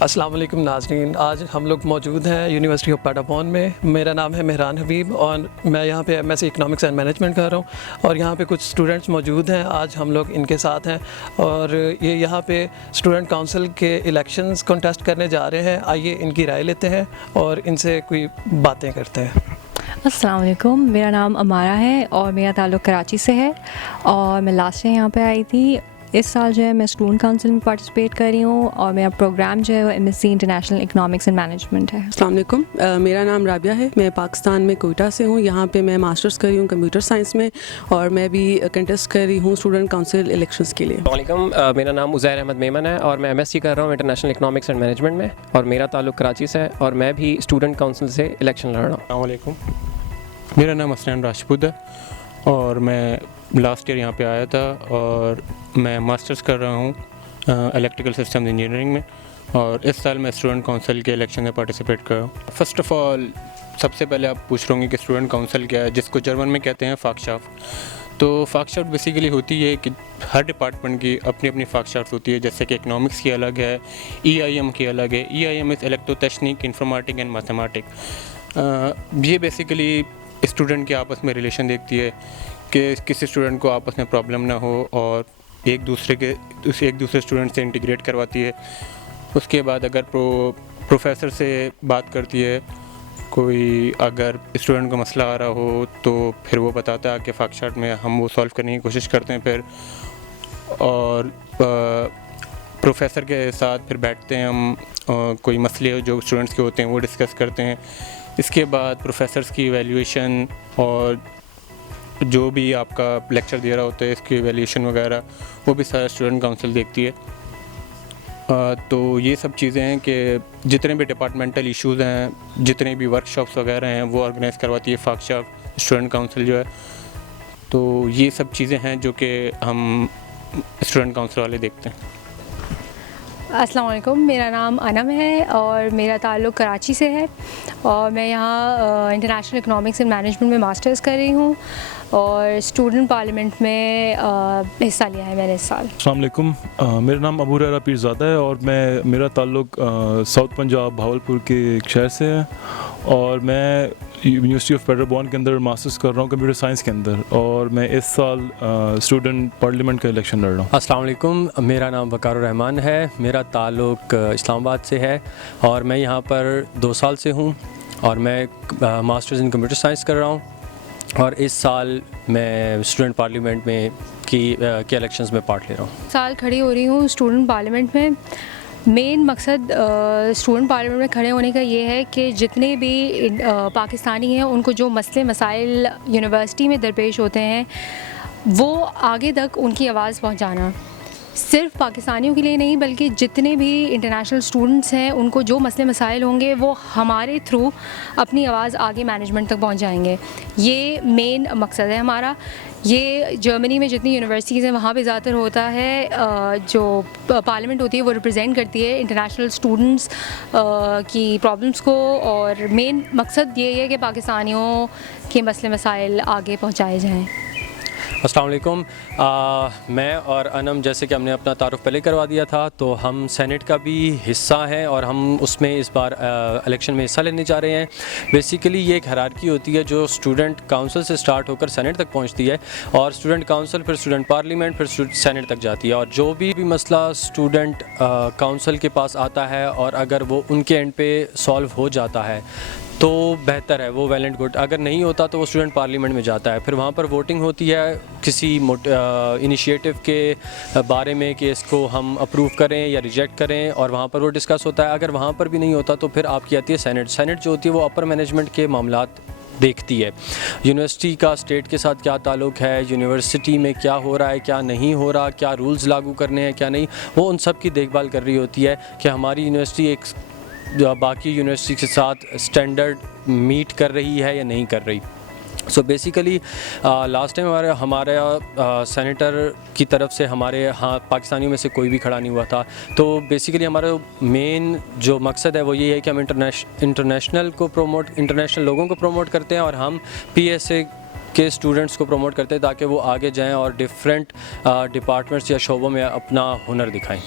السلام علیکم ناظرین، آج ہم لوگ موجود ہیں یونیورسٹی آف پیڈاپون میں۔ میرا نام ہے مہران حبیب اور میں یہاں پہ M S C economics and management کر رہا ہوں، اور یہاں پہ کچھ اسٹوڈنٹس موجود ہیں۔ آج ہم لوگ ان کے ساتھ ہیں اور یہ یہاں پہ اسٹوڈنٹ کونسل کے الیکشنز کنٹیسٹ کرنے جا رہے ہیں۔ آئیے ان کی رائے لیتے ہیں اور ان سے کوئی باتیں کرتے ہیں۔ السلام علیکم، میرا نام امارہ ہے اور میرا تعلق کراچی سے ہے، اور میں لاسٹ سے یہاں پہ آئی تھی۔ اس سال جو ہے میں اسٹوڈنٹ کونسل میں پارٹیسپیٹ کر رہی ہوں، اور میرا پروگرام جو ہے وہ M S C international economics and management ہے۔ السلام علیکم، میرا نام رابعہ ہے، میں پاکستان میں کوئٹہ سے ہوں۔ یہاں پہ میں ماسٹرز کر رہی ہوں کمپیوٹر سائنس میں، اور میں بھی کنٹیسٹ کر رہی ہوں اسٹوڈنٹ کونسل الیکشنز کے لیے۔ السلام علیکم، میرا نام عزیر احمد میمن ہے اور میں ایم ایس سی کر رہا ہوں انٹرنیشنل اکنامکس اینڈ مینجمنٹ میں، اور میرا تعلق کراچی سے ہے اور میں بھی اسٹوڈنٹ کونسل سے الیکشن لڑ رہا ہوں۔ السلام علیکم، میرا نام حسنین راجپوت ہے اور میں لاسٹ ایئر یہاں پہ آیا تھا، اور میں ماسٹرز کر رہا ہوں الیکٹریکل سسٹم انجینئرنگ میں، اور اس سال میں اسٹوڈنٹ کونسل کے الیکشن میں پارٹیسپیٹ کر رہا ہوں۔ فرسٹ آف آل سب سے پہلے آپ پوچھ رہے ہوں گے کہ اسٹوڈنٹ کونسل کیا ہے، جس کو جرمن میں کہتے ہیں فاکشافٹ۔ تو فاکشافٹ بیسیکلی ہوتی ہے کہ ہر ڈپارٹمنٹ کی اپنی اپنی فاکشافٹ ہوتی ہے، جیسے کہ اکنامکس کی الگ ہے، ای آئی ایم کی الگ ہے۔ E I M is electro technique informatic and mathematic. یہ بیسیکلی اسٹوڈنٹ کے آپس میں ریلیشن دیکھتی ہے کہ کسی اسٹوڈنٹ کو آپس میں پرابلم نہ ہو، اور ایک دوسرے اسٹوڈنٹ سے انٹیگریٹ کرواتی ہے۔ اس کے بعد اگر پروفیسر سے بات کرتی ہے، کوئی اگر اسٹوڈنٹ کو مسئلہ آ رہا ہو تو پھر وہ بتاتا ہے کہ فاکشافٹ میں ہم وہ سولو کرنے کی کوشش کرتے ہیں پھر، اور پروفیسر کے ساتھ پھر بیٹھتے ہیں ہم، کوئی مسئلے جو اسٹوڈنٹس کے ہوتے ہیں وہ ڈسکس کرتے ہیں۔ اس کے بعد پروفیسرس کی ایویلیویشن، اور جو بھی آپ کا لیکچر دے رہا ہوتا ہے اس کی ایویلیوشن وغیرہ، وہ بھی سارا اسٹوڈنٹ کونسل دیکھتی ہے۔ تو یہ سب چیزیں ہیں کہ جتنے بھی ڈپارٹمنٹل ایشوز ہیں، جتنے بھی ورک شاپس وغیرہ ہیں، وہ آرگنائز کرواتی ہے فاکشافٹ اسٹوڈنٹ کونسل جو ہے۔ تو یہ سب چیزیں ہیں جو کہ ہم اسٹوڈنٹ کونسل والے دیکھتے ہیں۔ السلام علیکم، میرا نام انم ہے اور میرا تعلق کراچی سے ہے، اور میں یہاں انٹرنیشنل اکنامکس اینڈ مینجمنٹ میں ماسٹرز کر رہی ہوں، اور اسٹوڈنٹ پارلیمنٹ میں حصہ لیا ہے میں نے اس سال۔ السلام علیکم، میرا نام ابو ریرا پیرزادہ ہے اور میرا تعلق ساؤتھ پنجاب بھاولپور کے ایک شہر سے ہے، اور میں یونیورسٹی آف پیڈاپون کے اندر ماسٹرز کر رہا ہوں کمپیوٹر سائنس کے اندر، اور میں اس سال اسٹوڈنٹ پارلیمنٹ کا الیکشن لڑ رہا ہوں۔ السلام علیکم، میرا نام وقار الرحمان ہے، میرا تعلق اسلام آباد سے ہے، اور میں یہاں پر 2 سال سے ہوں، اور میں ماسٹرز ان کمپیوٹر سائنس کر رہا ہوں، اور اس سال میں اسٹوڈنٹ پارلیمنٹ میں کے الیکشنز میں پارٹ لے رہا ہوں۔ سال کھڑی ہو رہی ہوں اسٹوڈنٹ پارلیمنٹ میں۔ مین مقصد اسٹوڈنٹ پارلیمنٹ میں کھڑے ہونے کا یہ ہے کہ جتنے بھی پاکستانی ہیں ان کو جو مسئلے مسائل یونیورسٹی میں درپیش ہوتے ہیں، وہ آگے تک ان کی آواز پہنچانا، صرف پاکستانیوں کے لیے نہیں بلکہ جتنے بھی انٹرنیشنل اسٹوڈنٹس ہیں ان کو جو مسئلے مسائل ہوں گے وہ ہمارے تھرو اپنی آواز آگے مینجمنٹ تک پہنچ جائیں گے۔ یہ مین مقصد ہے ہمارا۔ یہ جرمنی میں جتنی یونیورسٹیز ہیں وہاں پہ زیادہ تر ہوتا ہے، جو پارلیمنٹ ہوتی ہے وہ ریپرزینٹ کرتی ہے انٹرنیشنل اسٹوڈنٹس کی پرابلمس کو، اور مین مقصد یہ ہے کہ پاکستانیوں کے مسئلے مسائل آگے پہنچائے جائیں۔ السلام علیکم، میں اور انم جیسے کہ ہم نے اپنا تعارف پہلے کروا دیا تھا، تو ہم سینٹ کا بھی حصہ ہیں اور ہم اس میں اس بار الیکشن میں حصہ لینے جا رہے ہیں۔ بیسیکلی یہ ایک ہیرارکی ہوتی ہے جو اسٹوڈنٹ کونسل سے سٹارٹ ہو کر سینٹ تک پہنچتی ہے، اور اسٹوڈنٹ کونسل پھر اسٹوڈنٹ پارلیمنٹ پھر سینٹ تک جاتی ہے، اور جو بھی مسئلہ اسٹوڈنٹ کونسل کے پاس آتا ہے اور اگر وہ ان کے اینڈ پہ سالو ہو جاتا ہے تو بہتر ہے، وہ ویل اینڈ گڈ۔ اگر نہیں ہوتا تو وہ اسٹوڈنٹ پارلیمنٹ میں جاتا ہے، پھر وہاں پر ووٹنگ ہوتی ہے کسی انیشیٹو کے بارے میں کہ اس کو ہم اپروو کریں یا ریجیکٹ کریں، اور وہاں پر وہ ڈسکس ہوتا ہے۔ اگر وہاں پر بھی نہیں ہوتا تو پھر آپ کی آتی ہے سینٹ۔ سینٹ جو ہوتی ہے وہ اپر مینجمنٹ کے معاملات دیکھتی ہے، یونیورسٹی کا اسٹیٹ کے ساتھ کیا تعلق ہے، یونیورسٹی میں کیا ہو رہا ہے کیا نہیں ہو رہا، کیا رولز لاگو کرنے ہیں کیا نہیں، وہ ان سب کی دیکھ بھال کر رہی ہوتی ہے کہ ہماری یونیورسٹی ایک باقی یونیورسٹی کے ساتھ اسٹینڈرڈ میٹ کر رہی ہے یا نہیں کر رہی۔ سو بیسیکلی لاسٹ ٹائم ہمارا سینیٹر کی طرف سے ہمارے پاکستانیوں میں سے کوئی بھی کھڑا نہیں ہوا تھا، تو بیسیکلی ہمارا مین جو مقصد ہے وہ یہ ہے کہ ہم انٹرنیشنل لوگوں کو پروموٹ کرتے ہیں، اور ہم پی ایس اے کے اسٹوڈنٹس کو پروموٹ کرتے ہیں تاکہ وہ آگے جائیں اور ڈفرینٹ ڈپارٹمنٹس یا شعبوں میں اپنا ہنر دکھائیں۔